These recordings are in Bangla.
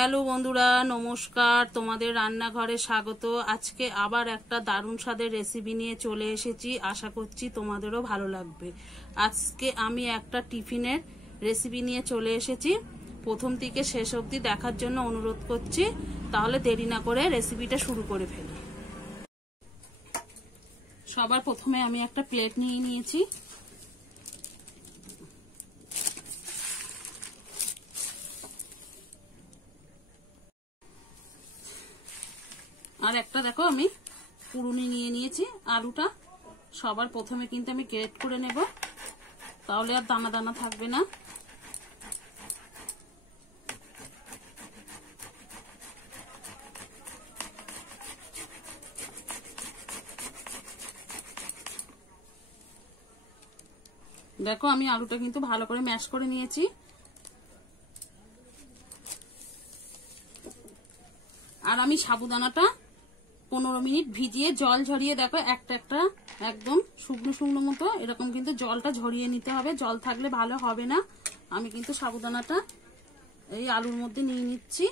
হ্যালো বন্ধুরা, নমস্কার। তোমাদের রান্নাঘরে স্বাগত। আজকে আবার একটা দারুণ স্বাদের রেসিপি নিয়ে চলে এসেছি। আশা করছি তোমাদেরও ভালো লাগবে। আজকে আমি একটা টিফিনের রেসিপি নিয়ে চলে এসেছি। প্রথম থেকে শেষ অবধি দেখার জন্য অনুরোধ করছি। তাহলে দেরি না করে রেসিপিটা শুরু করে ফেলি। সবার প্রথমে আমি একটা প্লেট নিয়ে নিয়েছি। আর একটা দেখো আমি পুরুনি নিয়ে নিয়েছি। আলুটা সবার প্রথমে কিন্তু আমি গ্রেট করে নেব, তাহলে আর দানা দানা থাকবে না। দেখো আমি আলুটা কিন্তু ভালো করে ম্যাশ করে নিয়েছি। আর আমি সাবুদানাটা 15 মিনিট ভিজিয়ে জল ঝরিয়ে, দেখো একটা একটা একদম শুকনো শুকনো মতো এরকম কিন্তু জলটা ঝরিয়ে নিতে হবে। জল থাকলে ভালো হবে না। আমি কিন্তু সাবুদানাটা এই আলুর মধ্যে নিয়ে নিচ্ছি।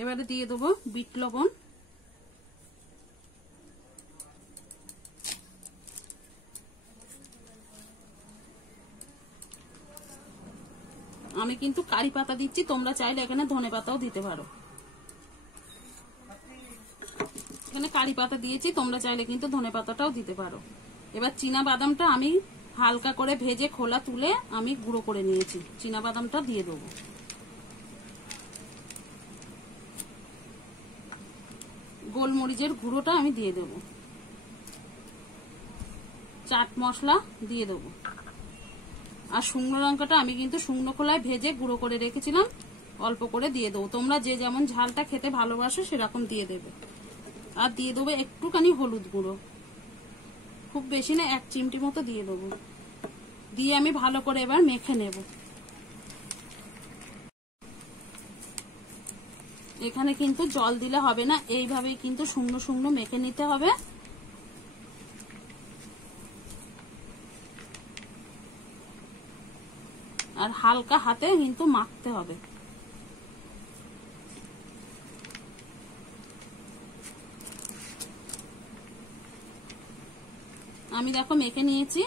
এবারে দিয়ে দেবো বিট লবণ, আমি কিন্তু কারি পাতা দিচ্ছি, তোমরা চাইলে এখানে ধনে পাতাও দিতে পারো। এখানে কারি পাতা দিয়েছি, তোমরা চাইলে কিন্তু ধনে পাতাটাও দিতে পারো। এবার চীনা বাদামটা আমি হালকা করে ভেজে খোলা তুলে আমি গুঁড়ো করে নিয়েছি। চীনা বাদামটা দিয়ে দেবো। গোলমরিচের গুঁড়োটা আমি দিয়ে দেব। চাট মশলা দিয়ে দেবো। আর শুকনো লঙ্কাটা আমি কিন্তু শুকনো খোলায় ভেজে গুঁড়ো করে রেখেছিলাম, অল্প করে দিয়ে দেবো। তোমরা যে যেমন ঝালটা খেতে ভালোবাসো সেরকম দিয়ে দেবে। আর দিয়ে দেবো একটুখানি হলুদ গুঁড়ো, খুব বেশি না, 1 চিমটি মতো দিয়ে দেবো। দিয়ে আমি ভালো করে এবার মেখে নেব। এখানে কিন্তু জল দিলে হবে না, এইভাবেই কিন্তু শুকনো শুকনো মেখে নিতে হবে। আর হালকা হাতে কিন্তু মাখতে হবে। আমি দেখো মেখে নিয়েছি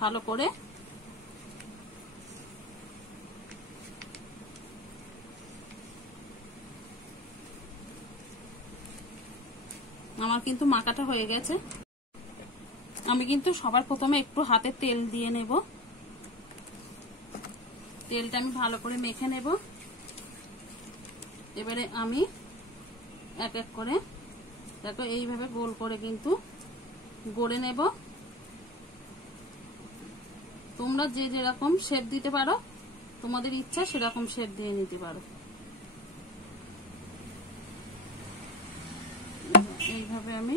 ভালো করে। আমার কিন্তু মাখাটা হয়ে গেছে। আমি কিন্তু সবার প্রথমে একটু হাতে তেল দিয়ে নেব। তেলটা আমি ভালো করে মেখে নেব। এবারে আমি এক এক করে দেখো এইভাবে গোল করে কিন্তু গড়ে নেব। তোমরা যে যেরকম শেপ দিতে পারো, তোমাদের ইচ্ছা সেরকম শেপ দিয়ে নিতে পারো। এইভাবে আমি,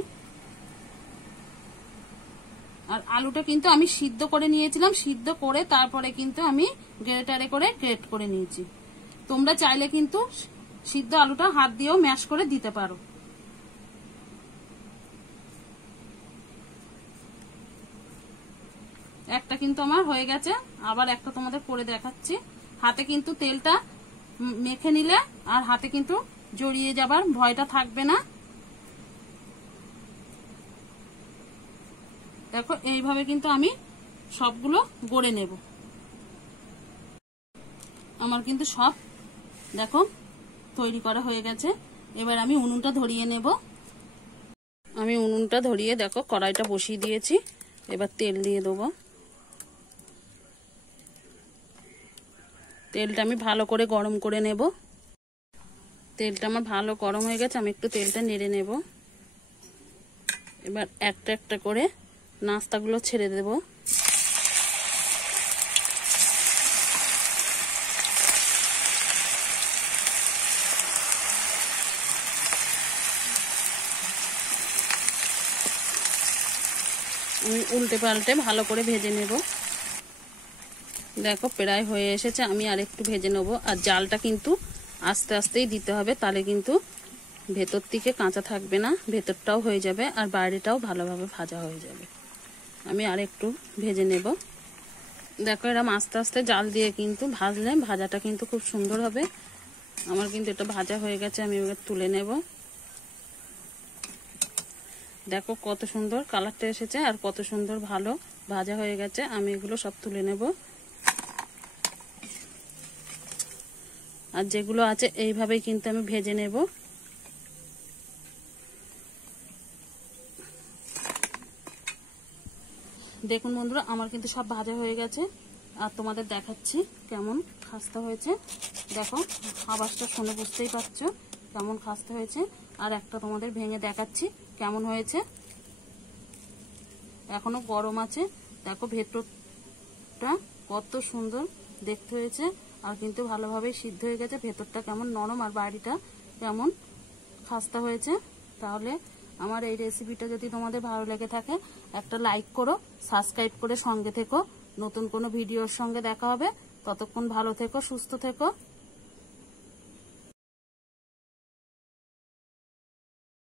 আর আলুটা কিন্তু আমি সিদ্ধ করে নিয়েছিলাম। সিদ্ধ করে তারপরে কিন্তু আমি গ্রেটারে করে গ্রেট করে নিয়েছি। তোমরা চাইলে কিন্তু সিদ্ধ আলুটা হাত দিয়েও ম্যাশ করে দিতে পারো। একটা কিন্তু আমার হয়ে গেছে, আবার একটা তোমাদের করে দেখাচ্ছি। হাতে কিন্তু তেলটা মেখে নিলে আর হাতে কিন্তু জড়িয়ে যাবার ভয়টা থাকবে না। দেখো এইভাবে কিন্তু আমি সবগুলো গড়ে নেব। আমার কিন্তু সব দেখো তৈরি করা হয়ে গেছে। এবার আমি উনুনটা ধরিয়ে নেব। আমি উনুনটা ধরিয়ে দেখো কড়াইটা বসিয়ে দিয়েছি। এবার তেল দিয়ে দেবো। তেলটা আমি ভালো করে গরম করে নেব। তেলটা আমার ভালো গরম হয়ে গেছে, আমি একটু তেলটা নেড়ে নেব। এবার একটা একটা করে নাস্তাগুলো ছেড়ে দেব। আমি উল্টে পাল্টে ভালো করে ভেজে নেব। দেখো প্রায় হয়ে এসেছে, আমি আর একটু ভেজে নেব। আর জালটা কিন্তু আস্তে আস্তেই দিতে হবে, তাহলে কিন্তু ভেতর থেকে কাঁচা থাকবে না, ভেতরটাও হয়ে যাবে আর বাইরেটাও ভালোভাবে ভাজা হয়ে যাবে। আমি আর একটু ভেজে নেব। দেখো এরকম আস্তে আস্তে জাল দিয়ে কিন্তু ভাজলে ভাজাটা কিন্তু খুব সুন্দর হবে। আমার কিন্তু এটা ভাজা হয়ে গেছে, আমি এবার তুলে নেব। দেখো কত সুন্দর কালারটা এসেছে আর কত সুন্দর ভালো ভাজা হয়ে গেছে। আমি এগুলো সব তুলে নেব। আর যেগুলো আছে এইভাবেই কিন্তু আমি ভেজে নেব। দেখুন বন্ধুরা, আমার কিন্তু সব ভাজা হয়ে গেছে। আর তোমাদের দেখাচ্ছি কেমন খাস্তা হয়েছে। দেখো আওয়াজটা শুনে বুঝতেই পারছো কেমন খাস্তা হয়েছে। আর একটা তোমাদের ভেঙে দেখাচ্ছি কেমন হয়েছে। এখনো গরম আছে। দেখো ভেতরটা কত সুন্দর দেখতে হয়েছে আর কিন্তু ভালোভাবে সিদ্ধ হয়ে গেছে। ভেতরটা কেমন নরম আর বাইরেটা কেমন খাস্তা হয়েছে। তাহলে আমার এই রেসিপিটা যদি তোমাদের ভালো লেগে থাকে একটা লাইক করো, সাবস্ক্রাইব করে সঙ্গে থেকো। নতুন কোনো ভিডিওর সঙ্গে দেখা হবে। ততক্ষণ ভালো থেকো, সুস্থ থেকো।